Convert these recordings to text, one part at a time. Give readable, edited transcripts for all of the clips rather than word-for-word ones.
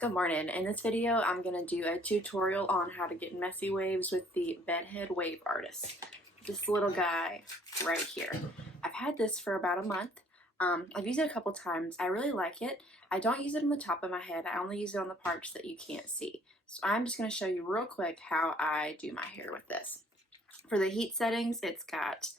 Good morning. In this video, I'm going to do a tutorial on how to get messy waves with the Bedhead Wave Artist. This little guy right here. I've had this for about a month. I've used it a couple times. I really like it. I don't use it on the top of my head. I only use it on the parts that you can't see. So I'm just going to show you real quick how I do my hair with this. For the heat settings, it's got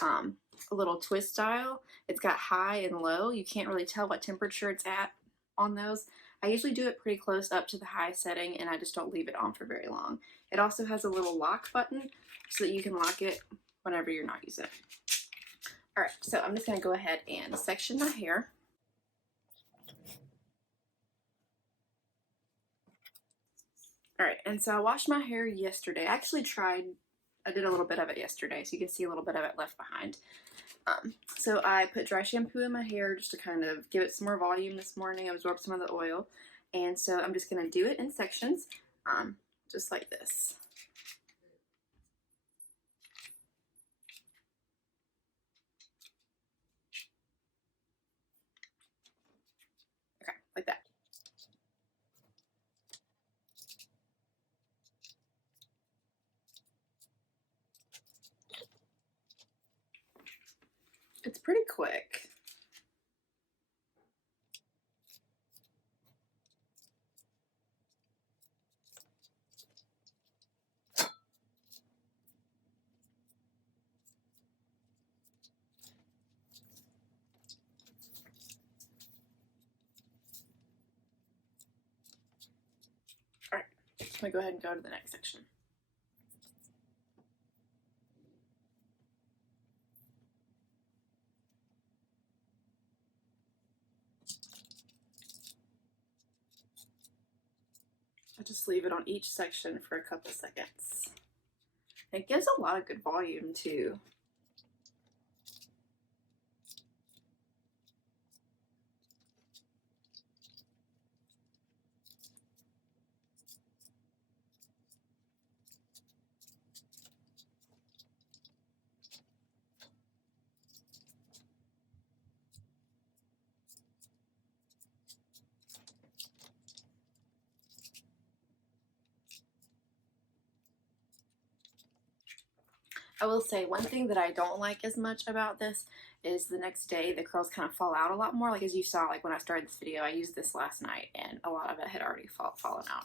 a little twist dial. It's got high and low. You can't really tell what temperature it's at on those. I usually do it pretty close up to the high setting, and I just don't leave it on for very long. It also has a little lock button so that you can lock it whenever you're not using it. All right, so I'm just going to go ahead and section my hair. All right, and so I washed my hair yesterday. I did a little bit of it yesterday, so you can see a little bit of it left behind. So I put dry shampoo in my hair just to kind of give it some more volume this morning, absorb some of the oil. And so I'm just going to do it in sections, just like this. Okay, like that. It's pretty quick. All right, I'm gonna go ahead and go to the next section. I just leave it on each section for a couple seconds. It gives a lot of good volume too. I will say one thing that I don't like as much about this is the next day the curls kind of fall out a lot more. Like as you saw, like when I started this video, I used this last night and a lot of it had already fallen out.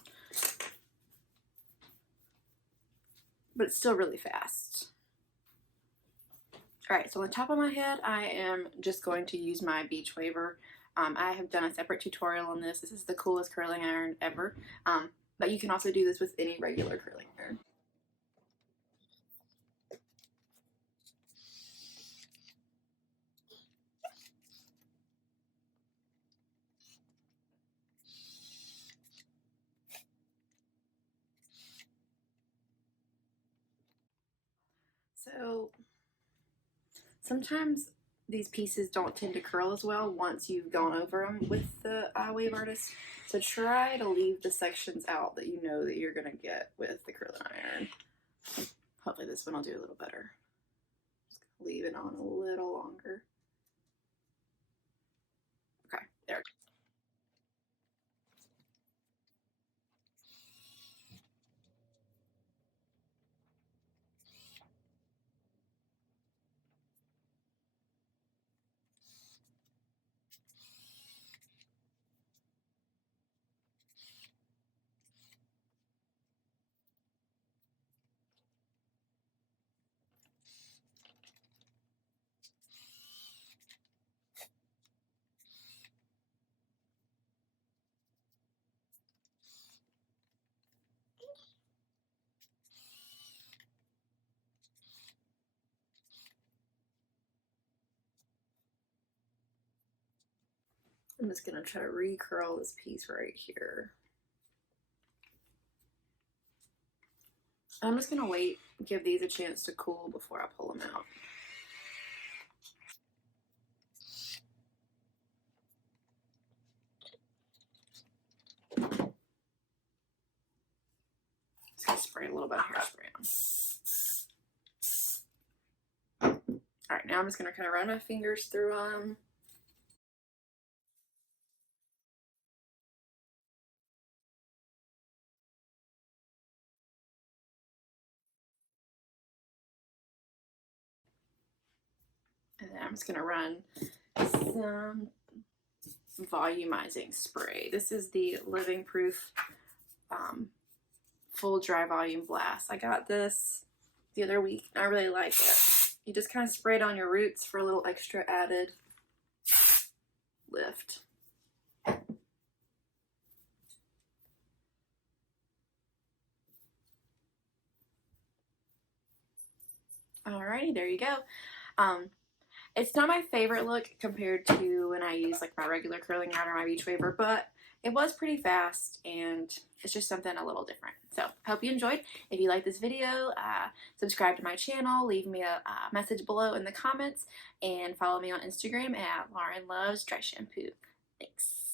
But it's still really fast. All right, so on the top of my head, I am just going to use my beach waver. I have done a separate tutorial on this. This is the coolest curling iron ever. But you can also do this with any regular curling iron. So sometimes these pieces don't tend to curl as well once you've gone over them with the Wave Artist. So try to leave the sections out that you know that you're gonna get with the curling iron. Hopefully this one will do a little better. Just gonna leave it on a little longer. Okay, there. I'm just gonna try to recurl this piece right here. I'm just gonna give these a chance to cool before I pull them out. Just gonna spray a little bit of hairspray on. All right, now I'm just gonna kind of run my fingers through them. I'm just going to run some volumizing spray. This is the Living Proof Full Dry Volume Blast. I got this the other week and I really like it. You just kind of spray it on your roots for a little extra added lift. Alrighty, there you go. It's not my favorite look compared to when I use like my regular curling iron or my beach waver, but it was pretty fast and it's just something a little different. So I hope you enjoyed. If you like this video, subscribe to my channel, leave me a message below in the comments, and follow me on Instagram at Lauren Loves Dry Shampoo. Thanks.